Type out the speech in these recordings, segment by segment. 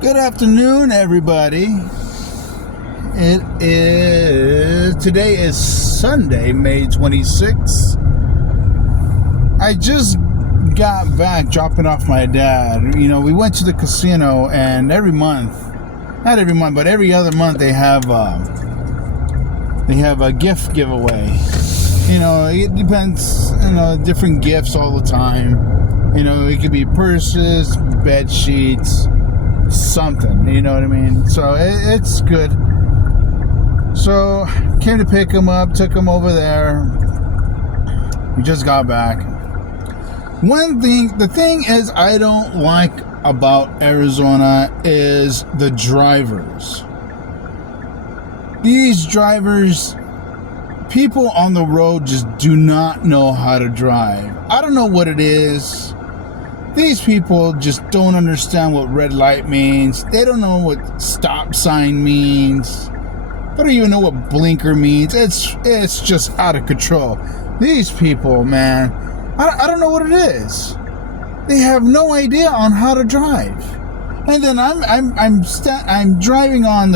Good afternoon, everybody. Today is Sunday, May 26th. I just got back dropping off my dad. You know, we went to the casino, and not every month, but every other month they have a gift giveaway. You know, it depends, different gifts all the time. You know, it could be purses, bed sheets, something, you know what I mean? So it's good. So came to pick him up, took him over there. We just got back. The thing is I don't like about Arizona is the drivers. These drivers, people on the road just do not know how to drive. I don't know what it is. These people just don't understand what red light means. They don't know what stop sign means. They don't even know what blinker means. It's just out of control. These people, man, I don't know what it is. They have no idea on how to drive. And then I'm driving on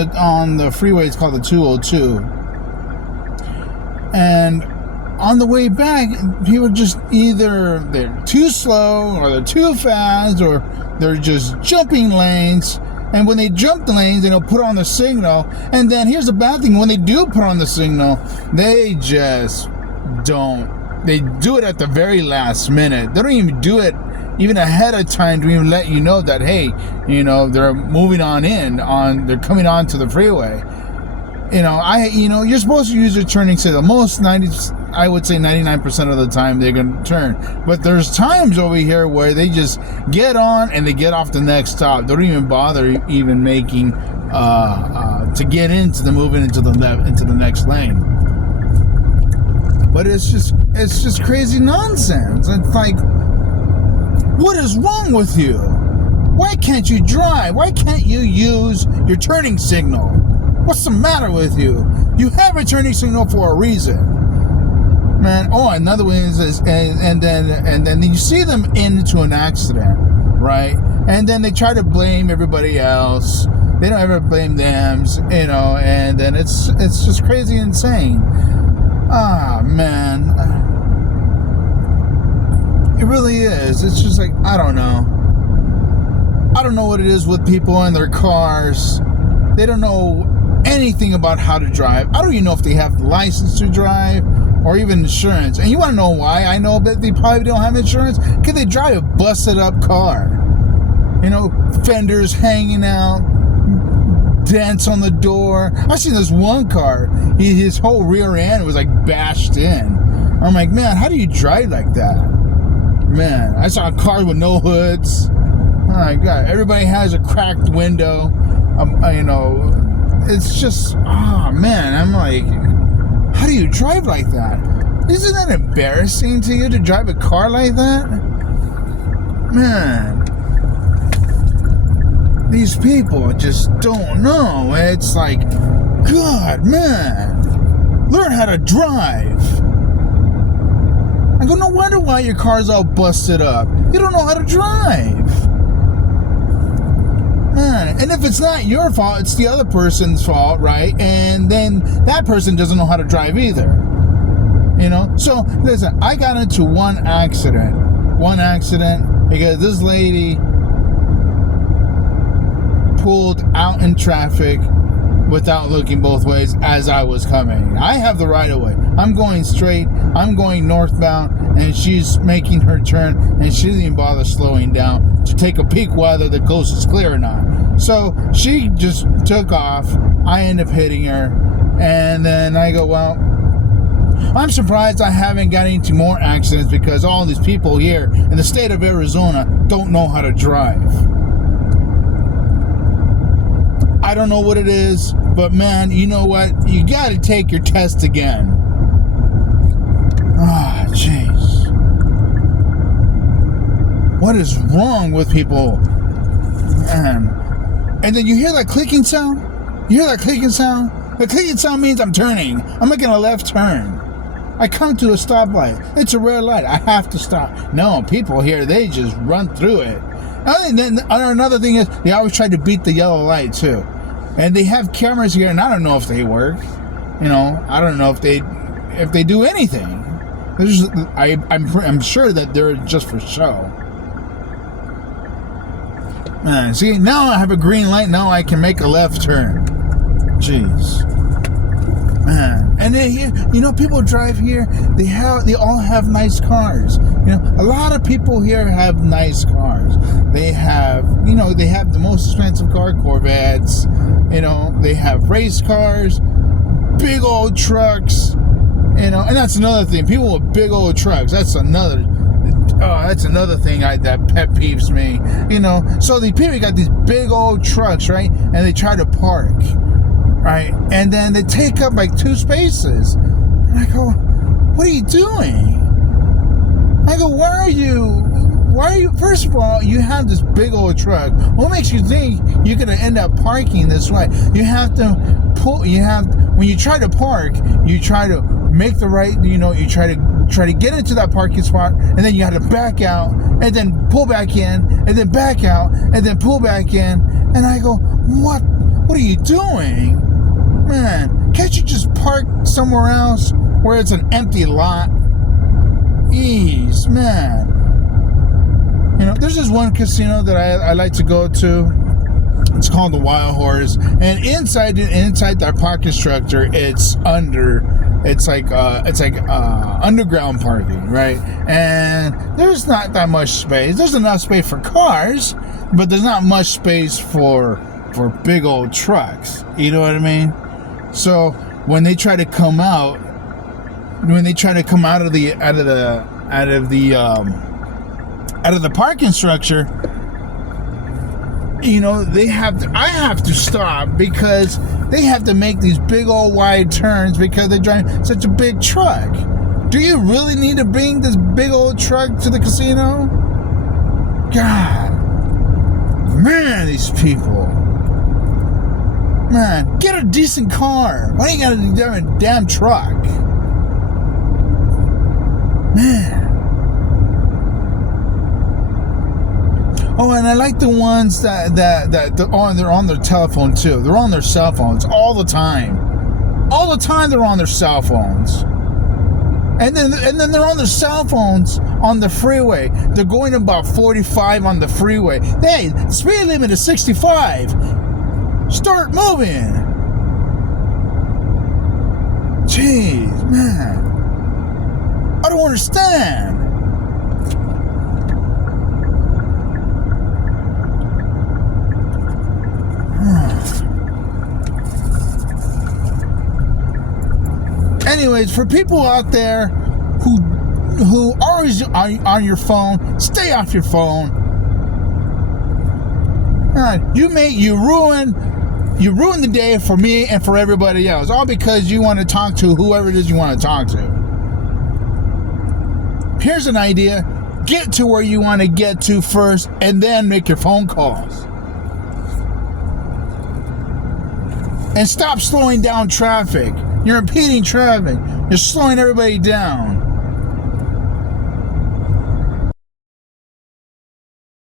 the freeway. It's called the 202. And on the way back, people just either they're too slow or they're too fast or they're just jumping lanes. And when they jump the lanes, they don't put on the signal. And then here's the bad thing: when they do put on the signal, they just don't. They do it at the very last minute. They don't even do it even ahead of time to even let you know that, hey, they're moving they're coming onto the freeway. You're supposed to use your turning signal. I would say 99% of the time they're going to turn. But there's times over here where they just get on and they get off the next stop. They don't even bother even making to get moving into the next lane. But it's just crazy nonsense. It's like, what is wrong with you? Why can't you drive? Why can't you use your turning signal? What's the matter with you? You have a turning signal for a reason, man. Oh, another one is, and then you see them into an accident, right? And then they try to blame everybody else. They don't ever blame them, And then it's just crazy insane. Man, it really is. It's just like, I don't know what it is with people in their cars. They don't know anything about how to drive. I don't even know if they have the license to drive or even insurance. And you want to know why I know that they probably don't have insurance? Because they drive a busted up car. Fenders hanging out, dents on the door. I've seen this one car, his whole rear end was like bashed in. I'm like, man, how do you drive like that? Man, I saw a car with no hoods. Oh my God, everybody has a cracked window. It's just, man, I'm like, how do you drive like that? Isn't that embarrassing to you to drive a car like that? Man, these people just don't know. It's like, God, man, learn how to drive. I go, no wonder why your car's all busted up. You don't know how to drive. Man, and if it's not your fault, it's the other person's fault, right? And then that person doesn't know how to drive either. So listen, I got into one accident because this lady pulled out in traffic without looking both ways as I was coming. I have the right of way. I'm going straight. I'm going northbound, and she's making her turn, and she didn't even bother slowing down to take a peek whether the coast is clear or not. So she just took off. I end up hitting her, and then I go, well, I'm surprised I haven't got into more accidents because all these people here in the state of Arizona don't know how to drive. I don't know what it is, but man, you know what? You got to take your test again. Jeez. What is wrong with people? Man. And then you hear that clicking sound? The clicking sound means I'm turning. I'm making a left turn. I come to a stoplight. It's a red light. I have to stop. No, people here, they just run through it. And then another thing is they always try to beat the yellow light too, and they have cameras here, and I don't know if they work. I don't know if they do anything. I'm sure that they're just for show. Man, see, now I have a green light. Now I can make a left turn. Jeez. Man. And then here, people drive here. They all have nice cars. A lot of people here have nice cars. They have the most expensive car, Corvettes. They have race cars, big old trucks. And that's another thing. People with big old trucks. That's another thing that pet peeves me. So the people got these big old trucks, right? And they try to park, right? And then they take up like 2 spaces. And I go, what are you doing? I go, why are you, first of all, you have this big old truck. What makes you think you're going to end up parking this way? You have to when you try to park, you try to make the right, you try to get into that parking spot, and then you have to back out, and then pull back in, and then back out, and then pull back in. And I go, what are you doing? Man, can't you just park somewhere else where it's an empty lot? Ease, man. There's this one casino that I like to go to. It's called the Wild Horse, and inside that parking structure, it's like underground parking, right? And there's not that much space. There's enough space for cars, but there's not much space for big old trucks. You know what I mean? So when they try to come out of the parking structure, I have to stop because they have to make these big old wide turns because they're driving such a big truck. Do you really need to bring this big old truck to the casino? God. Man, these people. Man, get a decent car. Why you gotta drive a damn truck? Man. Oh, and I like the ones that they're on their telephone too. They're on their cell phones all the time. All the time they're on their cell phones. And then they're on their cell phones on the freeway. They're going about 45 on the freeway. Hey, the speed limit is 65. Start moving. Jeez, man. I don't understand. Anyways, for people out there who always on your phone, stay off your phone. You ruin the day for me and for everybody else, all because you want to talk to whoever it is you want to talk to. Here's an idea: get to where you want to get to first, and then make your phone calls. And stop slowing down traffic. You're impeding traffic. You're slowing everybody down.